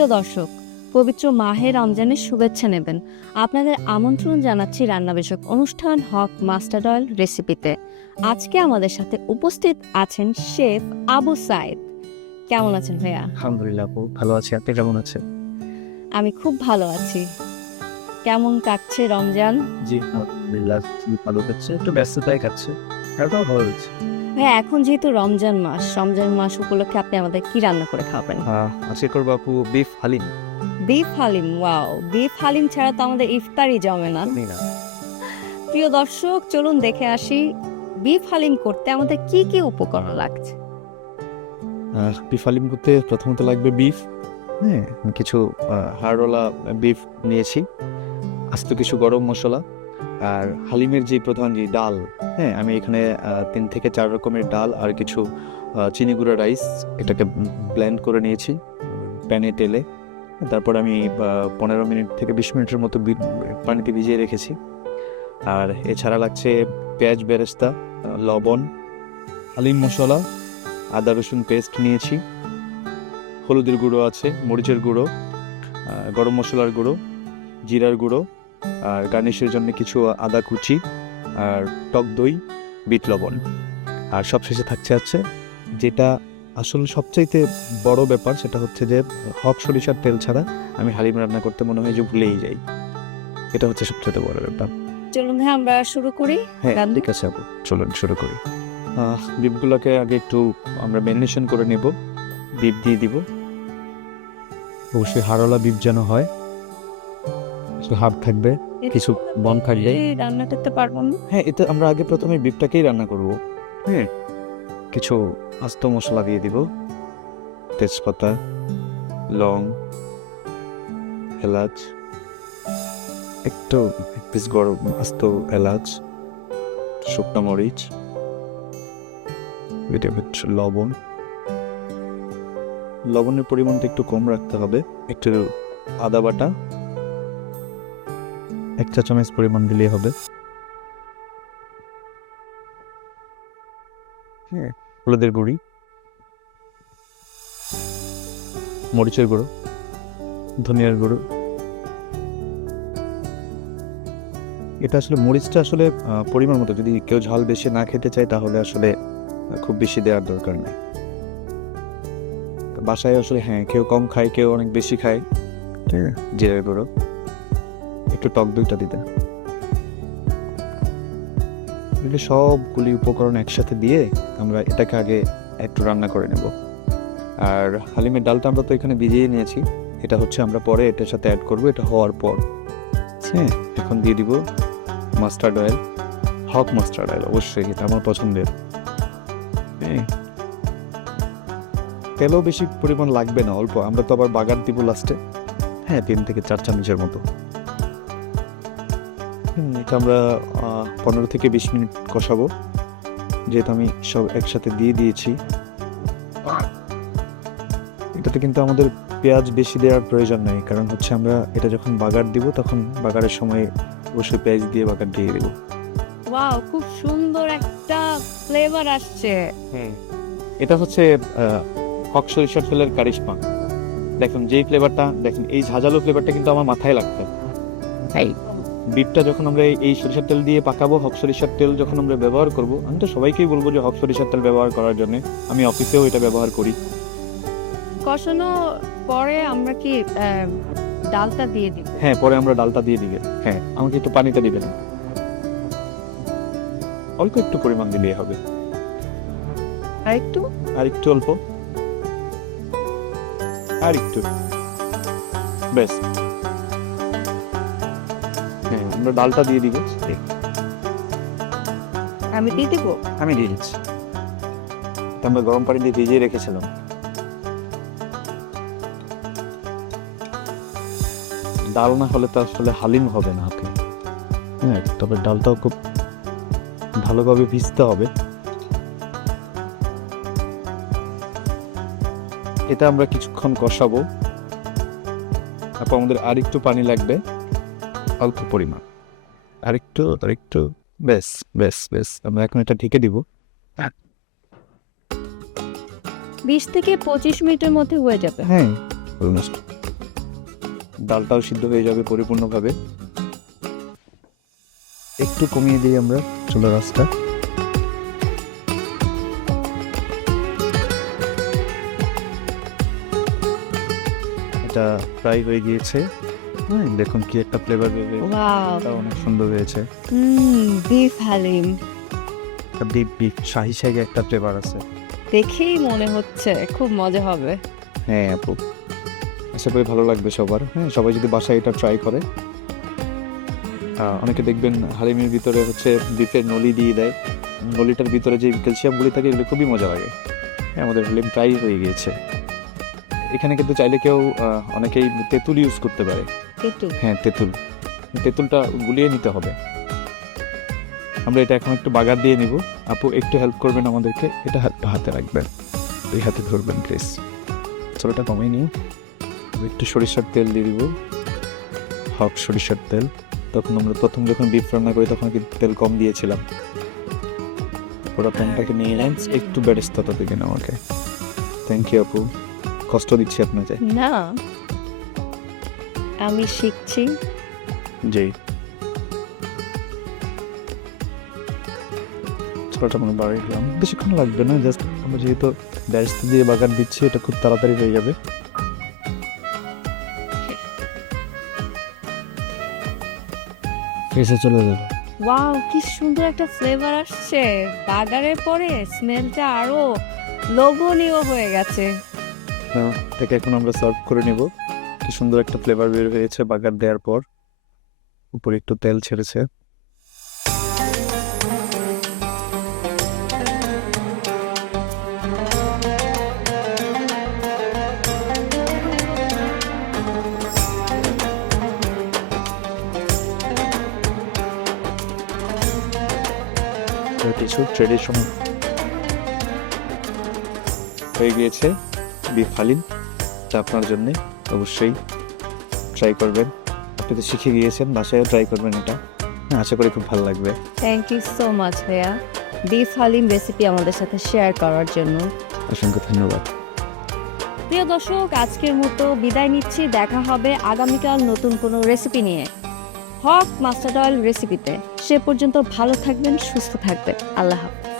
প্রিয় দর্শক, পবিত্র মাহে রমজানের শুভেচ্ছা নেবেন। আপনাদের আমন্ত্রণ জানাচ্ছি রান্না বিষয়ক অনুষ্ঠান হক মাস্টার্ড অয়েল রেসিপিতে। আজকে আমাদের সাথে উপস্থিত আছেন শেফ আবু সাইদ। কেমন আছেন ভাইয়া? আলহামদুলিল্লাহ আপু, ভালো আছি। আপনি কেমন আছেন? আমি খুব ভালো আছি। কেমন কাটছে রমজান? জি আলহামদুলিল্লাহ, খুবই ভালো যাচ্ছে। একটু ব্যস্ততায় কাটছে, তারপর ভালো যাচ্ছে। ভাইয়া, এখন যেহেতু রমজান মাস উপলক্ষে আপনি আমাদের কি রান্না করে খাওয়াবেন? আজকে করবো আপু beef haleem. Beef haleem. Wow, beef haleem ছাড়া তো আমাদের ইফতারই জমে না। জানি না। প্রিয় দর্শক, চলুন দেখে আসি বিফ হালিম করতে আমাদের কি কি উপকরণ লাগছে। বিফ হালিম করতে প্রথমত লাগবে বিফ। হ্যাঁ, কিছু হাড়ওয়ালা বিফ নিয়েছি, আস্ত কিছু গরম মশলা, আর হালিমের যে প্রধান যে ডাল। হ্যাঁ, আমি এখানে 3 থেকে 4 রকমের ডাল আর কিছু চিনি গুঁড়া রাইস, এটাকে ব্লেন্ড করে নিয়েছি প্যানে তেলে। তারপর আমি 15 মিনিট থেকে 20 মিনিটের মতো পানিতে ভিজিয়ে রেখেছি। আর এছাড়া লাগছে পেঁয়াজ বেরেস্তা, লবণ, হালিম মশলা, আদা রসুন পেস্ট নিয়েছি, হলুদের গুঁড়ো আছে, মরিচের গুঁড়ো, গরম মশলার গুঁড়ো, জিরার গুঁড়ো, আর গার্নিশের জন্য কিছু আদা কুচি, আর টক দই, বিট লবণ। আর সবশেষে থাকছে যেটা আসলে সবচাইতে বড় ব্যাপার, সেটা হচ্ছে যে হক সরিষার তেল ছাড়া আমি হালিম রান্না করতে মনে হয় যে ভুলেই যাই। এটা হচ্ছে সবচেয়ে বড় ব্যাপার। চলুন ভাই আমরা শুরু করি। হ্যাঁ রান্না। ঠিক আছে আপু, চলুন শুরু করি। বিফগুলোকে আগে একটু আমরা ম্যারিনেশন করে নেব। বিফ দিয়ে দিব, অবশ্যই হাড়ওয়ালা বিফ যেন হয়, কিছু হাড় থাকবে, কিছু বন থাকবে। রান্না করতে পারবো না। হ্যাঁ, এটা আমরা আগে প্রথমে বিফটাকেই রান্না করব। হ্যাঁ, কিছু আস্ত মশলা দিয়ে দিব, তেজপাতা, লং, এলাচ, একটু এক পিস গরম আস্ত এলাচ, শুকনো মরিচ, লবণ। লবণের পরিমাণটা একটু কম রাখতে হবে। একটু আদা বাটা 1 চা চামচ পরিমাণ দিলেই হবে। হ্যাঁ, হলুদের গুঁড়ি, মরিচের গুঁড়ো, ধনিয়ার গুঁড়ো। এটা আসলে মরিচটা আসলে পরিমাণ মতো, যদি কেউ ঝাল বেশি না খেতে চায় তাহলে আসলে খুব বেশি দেওয়ার দরকার নেই। বাসায় আসলে হ্যাঁ, কেউ কম খায়, কেউ অনেক বেশি খায়। ঠিক আছে, জিরার গুঁড়ো, একটু টক দইটা দিতে। সবগুলি উপকরণ একসাথে দিয়ে আমরা এটাকে আগে একটু রান্না করে নেব। আর হালিমের ডালটা আমরা তো এখানে ভিজিয়ে নিয়েছি, এটা হচ্ছে আমরা পরে এটার সাথে অ্যাড করব, এটা হওয়ার পর। হ্যাঁ, এখন দিয়ে দিব মাস্টার্ড অয়েল, হক মাস্টার্ড অয়েল, অবশ্যই এটা আমার পছন্দের। হ্যাঁ, তেলও বেশি পরিমাণ লাগবে না, অল্প। আমরা তো আবার বাগার দিব লাস্টে। হ্যাঁ, 3 থেকে 4 চামচের মতো। এটা আমরা 15 থেকে 20 মিনিট কষাবো, যেহেতু আমি সব একসাথে দিয়ে দিয়েছি। এটাতে কিন্তু আমাদের পেঁয়াজ বেশি দেওয়ার প্রয়োজন নেই, কারণ হচ্ছে আমরা এটা যখন বাগার দিব তখন বাগারের সময় অবশ্যই পেঁয়াজ দিয়ে বাগার দিয়ে দেব। ওয়াও, খুব সুন্দর একটা ফ্লেভার আসছে। হ্যাঁ, এটা হচ্ছে হক সরিষার তেলের কারিশমা। দেখুন যেই ফ্লেভারটা, দেখুন এই ঝাঁঝালো ফ্লেভারটা কিন্তু আমার মাথায় লাগবে। বিফটা যখন আমরা এই সরিষার তেল দিয়ে পাকাবো, হক সরিষার তেল যখন আমরা ব্যবহার করব, আমি তো সবাইকেই বলবো যে হক সরিষার তেল ব্যবহার করার জন্য। আমি অফিসেও এটা ব্যবহার করি। কষানো পরে আমরা কি ডালটা দিয়ে দিব? হ্যাঁ, পরে আমরা ডালটা দিয়ে দিবে। হ্যাঁ, আমাকে একটু পানিটা দিবেন, অল্প একটু পরিমাণ দিলেই হবে। আর একটু আর একটু অল্প, আর একটু, ব্যাস। হ্যাঁ, আমরা ডালটা দিয়ে দিব। আমি দিয়ে দিব। আমি দিয়ে দিচ্ছি। এটা আমরা গরম পানি দিয়ে ভিজিয়ে রেখেছিলাম। ডাল না হলে তো আসলে হালিম হবে না হাতে। হ্যাঁ, তবে ডালটাও খুব ভালোভাবে ভিজতে হবে। এটা আমরা কিছুক্ষণ কষাবো, তারপর আমাদের আরেকটু পানি লাগবে, অল্প পরিমাণ, আরেকটু, ব্যাস ব্যাস ব্যাস। আমরা এখন এটা ঢেকে দিব। 20 থেকে 25 মিনিটের মধ্যে হয়ে যাবে। হ্যাঁ, অলমোস্ট। ডালটাও সিদ্ধ হয়ে যাবে পরিপূর্ণভাবে। একটু কমিয়ে দিই আমরা চুলার আঁচটা। এটা ফ্রাই হয়ে গিয়েছে। দেখুন কি একটা ফ্লেভার বের হয়েছে, ওয়াও, এটা অনেক সুন্দর হয়েছে। বিফ হালিম বিফ শাহি শাহি একটা ফ্লেভার আছে। দেখেই মনে হচ্ছে খুব মজা হবে। হ্যাঁ আপু, আশা করি ভালো লাগবে সবার। হ্যাঁ, সবাই যদি বাসায় এটা ট্রাই করে। অনেকে দেখবেন হালিমের ভিতরে হচ্ছে বিফের নলি দিয়ে দেয়, নলিটার ভিতরে যে ক্যালসিয়ামগুলি থাকে এগুলো খুবই মজা লাগে। হ্যাঁ, আমাদের হালিম ট্রাই হয়ে গিয়েছে। এখানে কিন্তু চাইলে কেউ অনেকেই তেঁতুল ইউজ করতে পারে। তেঁতুল, হ্যাঁ তেঁতুলটা গুলিয়ে নিতে হবে। আমরা এটা এখন একটু বাগার দিয়ে নিব। আপু একটু হেল্প করবেন আমাদেরকে, এটা হাতে রাখবেন, এই হাতে ধরবেন প্লিজ। চলোটা কমিয়ে নিয়ে একটু সরিষার তেল দিয়ে দিব, হক সরিষার তেল। তখন আমরা প্রথম যখন বিফ রান্না করি তখন কিন্তু তেল কম দিয়েছিলাম। পুরো প্যানটাকে নিয়ে নেন, একটু বেরেস্তাটা দিবেন আমাকে। থ্যাংক ইউ আপু, কষ্ট দিচ্ছি আপনাকে। না আমি শিখছি। জি, ছোটটা মনে বাড়ি গেলাম, বেশিক্ষণ লাগবে না। জাস্ট আমরা যেহেতু বেরেস্তা দিয়ে বাগান দিচ্ছি, এটা খুব তাড়াতাড়ি হয়ে যাবে। এসে চলে যাবে। ওয়াও, কি সুন্দর একটা ফ্লেভার আসছে। বাগারের পরে স্মেলটা আরো লোভনীয় হয়ে গেছে। এটাকে এখন আমরা সার্ভ করে নেব। কি সুন্দর একটা ফ্লেভার বের হয়েছে বাগার দেওয়ার পর, উপরে একটু তেল ছেড়েছে। কিছু ট্রেডিশনাল হয়ে গিয়েছে বিফ হালিম, তা আপনার জন্য অবশ্যই ট্রাই করবেন। আপনি তো শিখে গিয়েছেন, বাসায় ট্রাই করবেন এটা। আশা করি খুব ভালো লাগবে। থ্যাংক ইউ সো মাচ ভাইয়া, বিফ হালিম রেসিপি আমাদের সাথে শেয়ার করার জন্য। অসংখ্য ধন্যবাদ। প্রিয় দর্শক, আজকের মতো বিদায় নিচ্ছি। দেখা হবে আগামীকাল নতুন কোনো রেসিপি নিয়ে, হক মাস্টার্ড অয়েল রেসিপিতে। সে পর্যন্ত ভালো থাকবেন, সুস্থ থাকবেন। আল্লাহ হাফেজ।